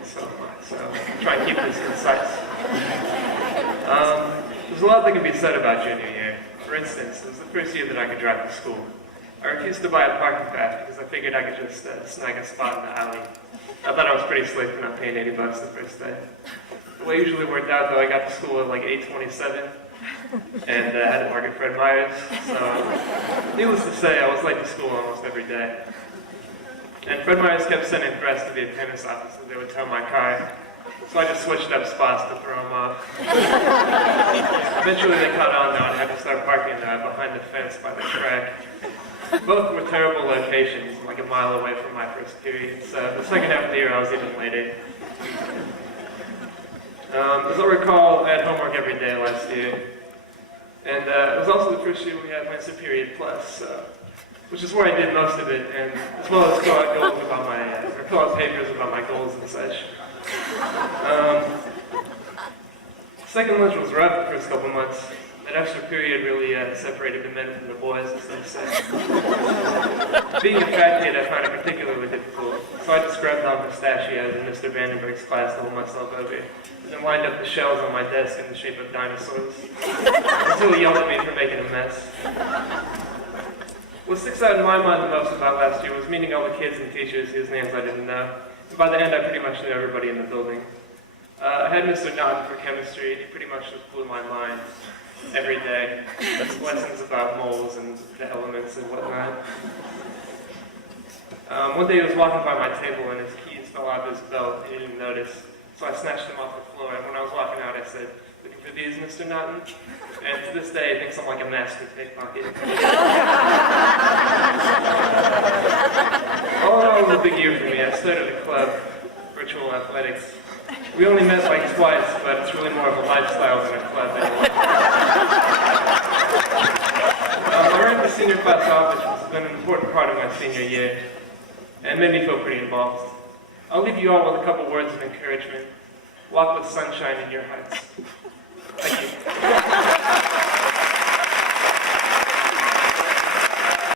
and so am I. So I'll try and keep this concise. There's a lot that can be said about junior year. For instance, it was the first year that I could drive to school. I refused to buy a parking pass because I figured I could just snag a spot in the alley. I thought I was pretty slick for not paying $80 the first day. The way it usually worked out, though, I got to school at like 8:27, and I had to park at Fred Meyer's. So, needless to say, I was late to school almost every day. And Fred Meyer's kept sending threats to the attendance office that they would tow my car. So I just switched up spots to throw them off. Eventually they caught on though and I had to start parking behind the fence by the track. Both were terrible locations, like a mile away from my first period. So the second half of the year I was even later. As I recall, I had homework every day last year. And it was also the first year we had my period plus, which is where I did most of it, and as well as fill out goals about fill out papers about my goals and such. Second lunch was rough the first couple months. That extra period really separated the men from the boys, as they say. Being a fat kid, I found it particularly difficult, so I just grabbed on pistachios in Mr. Vandenberg's class to hold myself over, and then lined up the shells on my desk in the shape of dinosaurs, until he yelled at me for making a mess. What sticks out in my mind the most about last year was meeting all the kids and teachers whose names I didn't know. And by the end, I pretty much knew everybody in the building. I had Mr. Naughton for chemistry, and he pretty much just blew my mind every day. Lessons about moles and the elements and whatnot. One day he was walking by my table and his keys fell out of his belt. He didn't notice, so I snatched them off the floor. And when I was walking out, I said, "Looking for these, Mr. Naughton?" And to this day, he thinks I'm like a master pickpocket. All in all, it was a big year for me. I started a club, virtual athletics. We only met like twice, but it's really more of a lifestyle than a club anymore. I ran the senior class office, which has been an important part of my senior year, and made me feel pretty involved. I'll leave you all with a couple words of encouragement. Walk with sunshine in your hearts. Thank you.